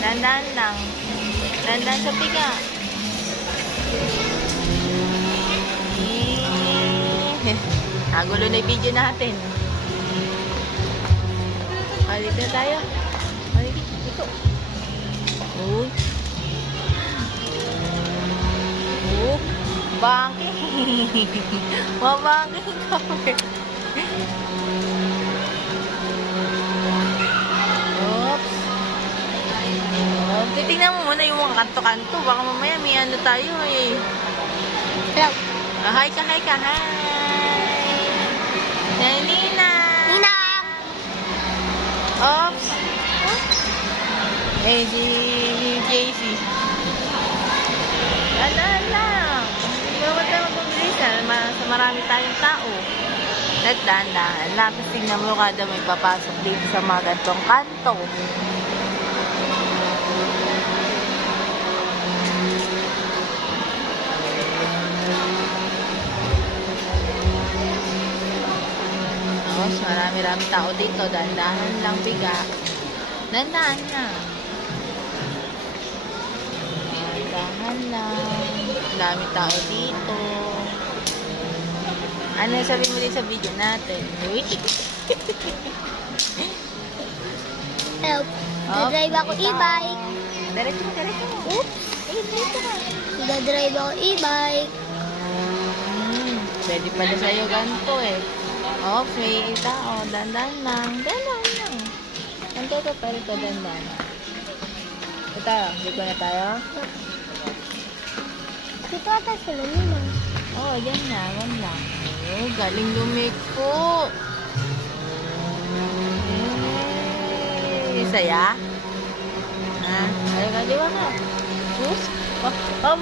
Dandan lang. Dandan sa piga. Nagulo na yung video natin. Balik na tayo. Balik. Ito. Uy. Oh. Bangking. Mabangking kami. Oops. Oh, titignan mo muna yung mga kanto-kanto. Baka mamaya may ano tayo eh. Hello. Hi ka, hi ka, hi. Nina. Nina! Oops. Eh, si JC. Ala. Hindi naman tayo magpabilisan. Marami tayong tao. Dahan-dahan lang. Tapos tingnan mo kada may papasok dito sa mga gantong kanto. Tapos marami-rami tao dito. Dahan-dahan lang biga. Dahan-dahan lang. Dahan lang. Dami tao dito. Ano sabi mo din sa video natin? Uy. Help. Dadrive ako e-bike. Diretso. Oops. Dito ka. Dadrive ako e-bike. Pwede pala sa'yo ganito eh. Okay, tao. Dandan lang. Ganito ito, pero ito dandan. Ito, dito na tayo. Dito ata sila nila. Oh, yan na. Yan lang. Oh, galing lumiko. Saya? Ha? Ayaw ka, diwa ka. Sus? Oh,